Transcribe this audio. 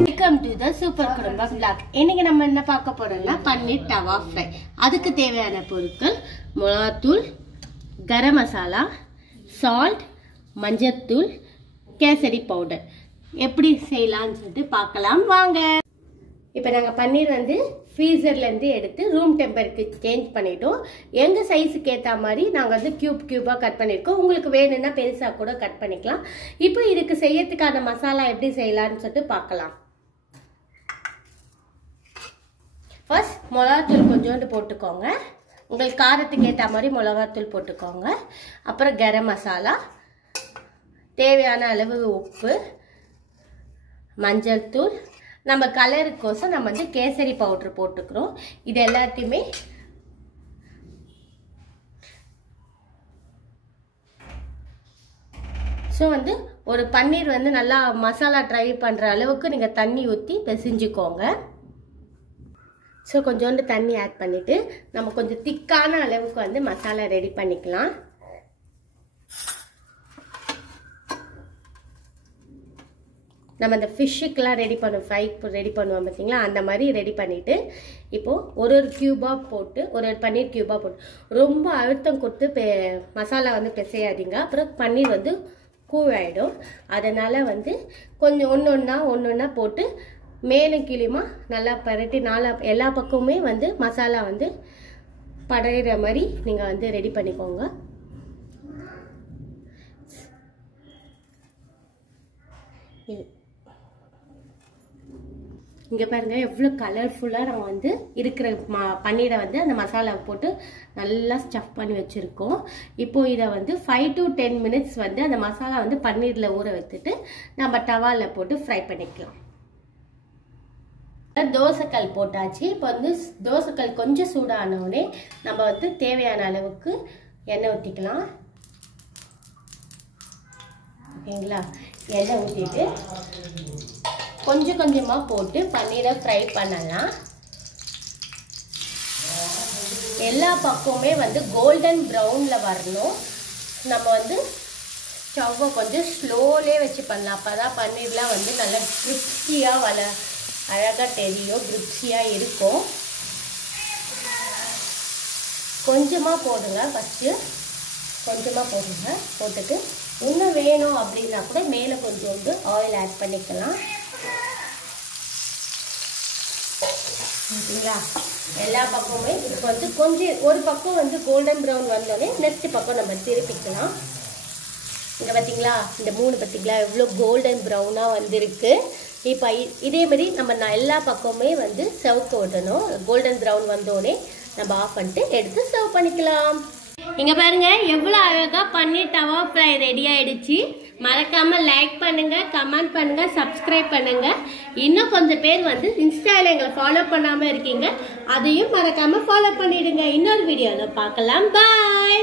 Welcome to the Super Kurumba vlog. இன்னைக்கு நம்ம என்ன பார்க்க போறோம்னா பன்னீர் தவா ஃப்ரை. அதுக்கு தேவையான பொருட்கள் மிளகாத்தூள், கரம் மசாலா, சால்ட், மஞ்சள்தூள், கேசரி பவுடர். எப்படி செய்யலாம்னு சொல்லிட்டு பார்க்கலாம் வாங்க. இப்போ நாங்க பன்னீர் வந்து ஃப்ரீசர்ல இருந்து எடுத்து ரூம் டெம்பரேச்சருக்கு சேஞ்ச் பண்ணிட்டோம். எங்க சைஸ்க்கு ஏத்த மாதிரி நாங்க வந்து கியூபா கட் பண்ணிருக்கோம். உங்களுக்கு வேணும்னா பெருசா கூட கட் பண்ணிக்கலாம். இப்போ இதுக்கு செய்யறதுக்கான மசாலா எப்படி செய்யலாம்னு சொல்லிட்டு பார்க்கலாம். ஃபர்ஸ்ட் மிளகாத்தூள் கொஞ்சோண்டு போட்டுக்கோங்க. உங்களுக்கு காரத்துக்கு ஏற்ற மாதிரி மிளகாத்தூள் போட்டுக்கோங்க. அப்புறம் கரம் மசாலா, தேவையான அளவு உப்பு, மஞ்சள் தூள், நம்ம கலருக்கோசம் நம்ம வந்து கேசரி பவுடர் போட்டுக்கிறோம். இது எல்லாத்தையுமே ஸோ வந்து ஒரு பன்னீர் வந்து நல்லா மசாலா ட்ரை பண்ணுற அளவுக்கு நீங்கள் தண்ணி ஊற்றி பிசைஞ்சுக்கோங்க. ஸோ கொஞ்சோண்டு தண்ணி ஆட் பண்ணிவிட்டு நம்ம கொஞ்சம் திக்கான அளவுக்கு வந்து மசாலா ரெடி பண்ணிக்கலாம். நம்ம இந்த ஃபிஷ்ஷுக்கெலாம் ரெடி பண்ணுவோம், ஃப்ரை ரெடி பண்ணுவோம் பார்த்தீங்களா, அந்த மாதிரி ரெடி பண்ணிவிட்டு இப்போது ஒரு க்யூபாக போட்டு ஒரு பன்னீர் க்யூபாக போட்டு ரொம்ப அழுத்தம் கொடுத்து மசாலா வந்து பிசையாதீங்க. அப்புறம் பன்னீர் வந்து கூழாயிடும். அதனால் வந்து கொஞ்சம் ஒன்று ஒன்றா போட்டு மேலும் கீழுமா நல்லா பரட்டி எல்லா பக்கமுமே வந்து மசாலா வந்து படையிற மாதிரி நீங்கள் வந்து ரெடி பண்ணிக்கோங்க. இங்கே பாருங்கள் எவ்வளோ கலர்ஃபுல்லாக நம்ம வந்து இருக்கிற பன்னீரை வந்து அந்த மசாலாவை போட்டு நல்லா ஸ்டஃப் பண்ணி வச்சுருக்கோம். இப்போது இதை வந்து 5 to 10 minutes வந்து அந்த மசாலா வந்து பன்னீரில் ஊற வைத்துட்டு நம்ம டவாவில் போட்டு ஃப்ரை பண்ணிக்கலாம். தோசைக்கல் போட்டாச்சு. இப்போ வந்து தோசைக்கல் கொஞ்சம் சூடானோடனே நம்ம வந்து தேவையான அளவுக்கு எண்ணெய் ஊற்றிக்கலாம். ஓகேங்களா? எண்ணெய் ஊற்றிட்டு கொஞ்சம் கொஞ்சமாக போட்டு பன்னீரை ஃப்ரை பண்ணலாம். எல்லா பக்கமுமே வந்து கோல்டன் ப்ரௌனில் வரணும். நம்ம வந்து ஸ்டவ்வை கொஞ்சம் ஸ்லோலே வச்சு பண்ணலாம். அப்போ தான் பன்னீர்லாம் வந்து நல்லா கிரிப்ஸியாக அழகாக தெரியும், கிரிப்ஸியாக இருக்கும். கொஞ்சமாக போடுங்க, ஃபஸ்ட்டு கொஞ்சமாக போடுங்க. போட்டுட்டு இன்னும் வேணும் அப்படின்னா கூட மேலே கொஞ்சோண்டு ஆயில் ஆட் பண்ணிக்கலாம். ஓகேங்களா? எல்லா பக்கமுமே இப்போ வந்து கொஞ்சம் ஒரு பக்கம் வந்து கோல்டன் ப்ரௌன் வந்தோடனே நெக்ஸ்ட் பக்கம் நம்ம திருப்பிக்கலாம். இங்கே பார்த்தீங்களா, இந்த 3 பார்த்தீங்களா எவ்வளோ கோல்டன் ப்ரௌனாக வந்திருக்கு. இப்போ இதே மாதிரி நம்ம எல்லா பக்கமுமே வந்து சர்வ் விடணும். கோல்டன் ப்ரௌன் வந்தோடனே நம்ம ஆஃப் பண்ணிட்டு எடுத்து சர்வ் பண்ணிக்கலாம். இங்கே பாருங்க எவ்வளோ அழகாக பன்னீர் தவா ஃப்ரை ரெடி ஆயிடுச்சு. மறக்காம லைக் பண்ணுங்க, கமெண்ட் பண்ணுங்க, சப்ஸ்கிரைப் பண்ணுங்க. இன்னும் கொஞ்சம் பேர் வந்து இன்ஸ்டால எங்களை ஃபாலோ பண்ணாம இருக்கீங்க, அதையும் மறக்காம ஃபாலோ பண்ணிடுங்க. இன்னொரு வீடியோவில் பார்க்கலாம். பாய்.